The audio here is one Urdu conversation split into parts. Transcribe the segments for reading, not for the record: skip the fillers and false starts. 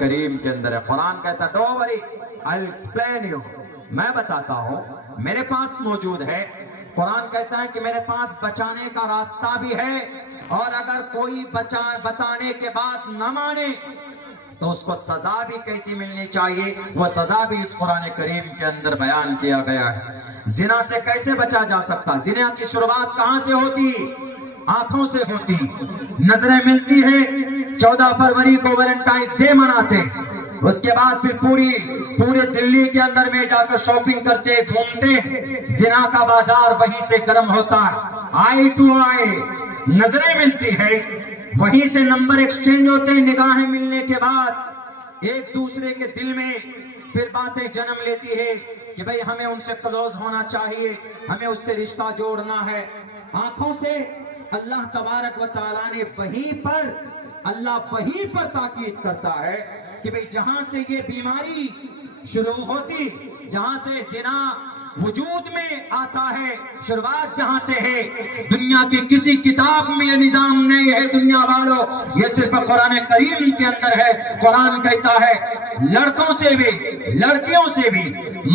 کریم کے اندر ہے. قرآن کہتا ہے don't worry I'll explain you. میں بتاتا ہوں میرے پاس موجود ہے. قرآن کہتا ہے کہ میرے پاس بچانے کا راستہ بھی ہے اور اگر کوئی بتانے کے بعد نہ مانے تو اس کو سزا بھی کیسی ملنی چاہیے وہ سزا بھی اس قرآن کریم کے اندر بیان کیا گیا ہے. زنا سے کیسے بچا جا سکتا؟ زنا کی شروعات کہاں سے ہوتی؟ آنکھوں سے ہوتی. نظریں ملتی ہے 14 فروری کو ویلنٹائنز ڈے مناتے, اس کے بعد پھر پورے دلی کے اندر میں جا کر شاپنگ کرتے گھومتے, زنا کا بازار وہیں سے گرم ہوتا ہے. آئی ٹو آئی نظریں ملتی ہے, وہیں سے نمبر ایکسچینج ہوتے ہیں. نگاہیں ملنے کے بعد ایک دوسرے کے دل میں پھر باتیں جنم لیتی ہے کہ بھئی ہمیں ان سے کلوز ہونا چاہیے, ہمیں اس سے رشتہ جوڑنا ہے. آنکھوں سے اللہ تبارک و تعالیٰ نے وہیں پر تاکید کرتا ہے کہ بھئی جہاں سے یہ بیماری شروع ہوتی, جہاں سے زنا وجود میں آتا ہے, شروعات جہاں سے ہے, دنیا کی کسی کتاب میں یہ نظام نہیں ہے دنیا والوں, یہ صرف قرآن کریم کے اندر ہے. قرآن کہتا ہے لڑکوں سے بھی, لڑکیوں سے بھی,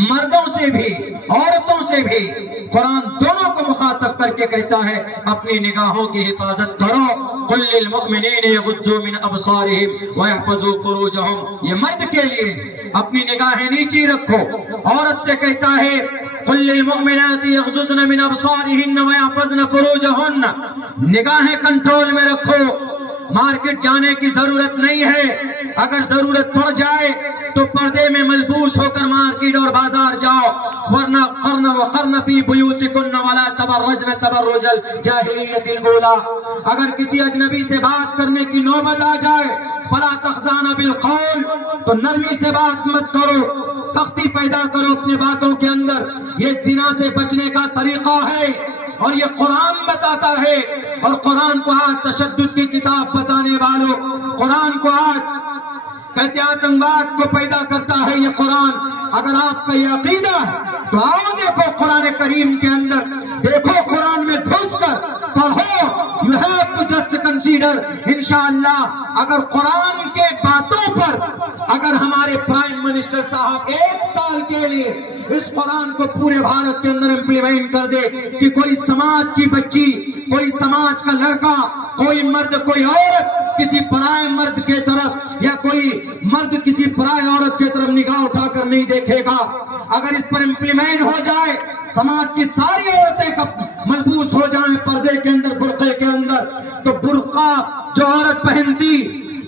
مردوں سے بھی, عورتوں سے بھی, قرآن دونوں کو مخاطب کر کے کہتا ہے اپنی نگاہوں کی حفاظت کرو. قل للمؤمنین یغضوا من ابصارهم ويحفظوا فروجهم, یہ مرد کے لیے اپنی نگاہیں نیچی رکھو. عورت سے کہتا ہے قل للمؤمنات یغضضن من ابصارهن ويحفظن فروجهن, نگاہیں کنٹرول میں رکھو. مارکیٹ جانے کی ضرورت نہیں ہے, اگر ضرورت پڑ جائے تو پردے میں ملبوس ہو کر مارکیٹ اور بازار جاؤ, ورنہ وقرن فی بیوتکن ولا تبرجن تبرج الجاہلیت الاولی. اگر کسی اجنبی سے بات کرنے کی نوبت آ جائے فلا تخضعن بالقول, تو نرمی سے بات مت کرو, سختی پیدا کرو اپنے باتوں کے اندر. یہ زنا سے بچنے کا طریقہ ہے اور یہ قرآن بتاتا ہے. اور قرآن کو آج تشدد کی کتاب بتانے والوں, قرآن کو آج کہتے آتنکواد کو پیدا کرتا ہے یہ قرآن. اگر آپ کا یہ عقیدہ ہے تو آؤ دیکھو قرآن کریم کے اندر, دیکھو قرآن میں گھس کر پڑھو. You have to just consider انشاءاللہ اگر قرآن کے باتوں پر اگر ہمارے پرائم منسٹر صاحب 1 سال کے لیے اس قرآن کو پورے بھارت کے اندر امپلیمنٹ کر دے کہ کوئی سماج کی بچی, کوئی سماج کا لڑکا, کوئی مرد, کوئی عورت کسی پرائے مرد کے طرف یا کوئی مرد کسی پرائے عورت کی طرف نگاہ اٹھا کر نہیں دیکھے گا, اگر اس پر امپلیمنٹ ہو جائے سماج کی ساری عورتیں ملبوس ہو جائیں پردے کے اندر, برقعے کے اندر, تو برقع جو عورت پہنتی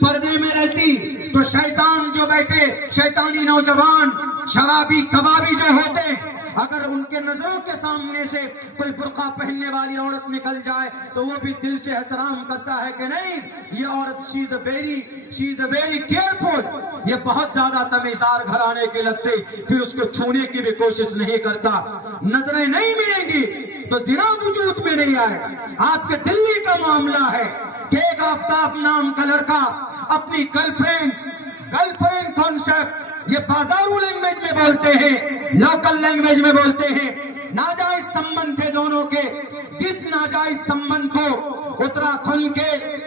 پردے میں رہتی تو شیطان جو بیٹھے, شیطانی نوجوان, شرابی, کبابی جو ہوتے, اگر ان کے نظروں کے سامنے سے کوئی برقع پہننے والی عورت نکل جائے تو وہ بھی دل سے احترام کرتا ہے کہ نہیں یہ عورت she is a very careful, یہ بہت زیادہ تمیزدار گھرانے کے لگتے, پھر اس کو چھونے کی بھی کوشش نہیں کرتا. نظریں نہیں ملیں گی تو زنا وجود میں نہیں آئے. آپ کے دلی کا معاملہ ہے کہ ایک آفتاب نام کا لڑکا اپنی گرل فرینڈ کانسیپٹ, یہ بازارو لینگویج میں بولتے ہیں, لوکل لینگویج میں بولتے ہیں, ناجائز سمبند تھے دونوں کے. جس ناجائز سمبند کو اتراکھنڈ کے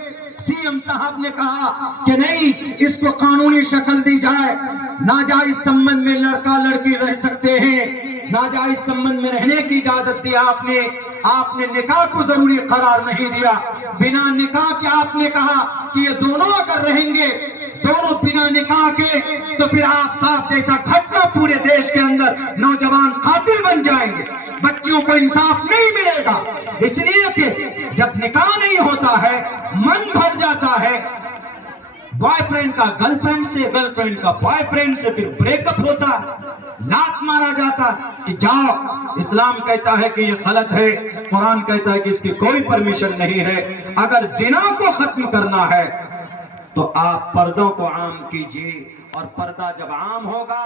سی ایم صاحب نے کہا کہ نہیں اس کو قانونی شکل دی جائے, ناجائز سمبند میں لڑکا لڑکی رہ سکتے ہیں, ناجائز سمبند میں رہنے کی اجازت دی آپ نے نکاح کو ضروری قرار نہیں دیا. بنا نکاح کے آپ نے کہا کہ یہ دونوں اگر رہیں گے دونوں بنا نکاح کے تو پھر آفتاب جیسا گھٹنا پورے دیش کے اندر نوجوان قاتل بن جائیں گے, بچیوں کو انصاف نہیں ملے گا. اس لیے کہ جب نکاح نہیں ہوتا ہے من بھر جاتا ہے, بوائے فرینڈ کا گرل فرینڈ سے, گرل فرینڈ کا بوائے فرینڈ سے پھر بریک اپ ہوتا ہے, لات مارا جاتا کہ جاؤ. اسلام کہتا ہے کہ یہ غلط ہے, قرآن کہتا ہے کہ اس کی کوئی پرمیشن نہیں ہے. اگر زنا کو ختم کرنا ہے تو آپ پردوں کو عام کیجئے, اور پردہ جب عام ہوگا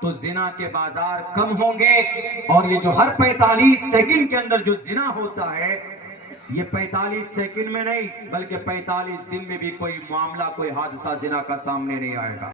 تو زنا کے بازار کم ہوں گے. اور یہ جو ہر 45 سیکنڈ کے اندر جو زنا ہوتا ہے یہ 45 سیکنڈ میں نہیں بلکہ 45 دن میں بھی کوئی معاملہ, کوئی حادثہ زنا کا سامنے نہیں آئے گا.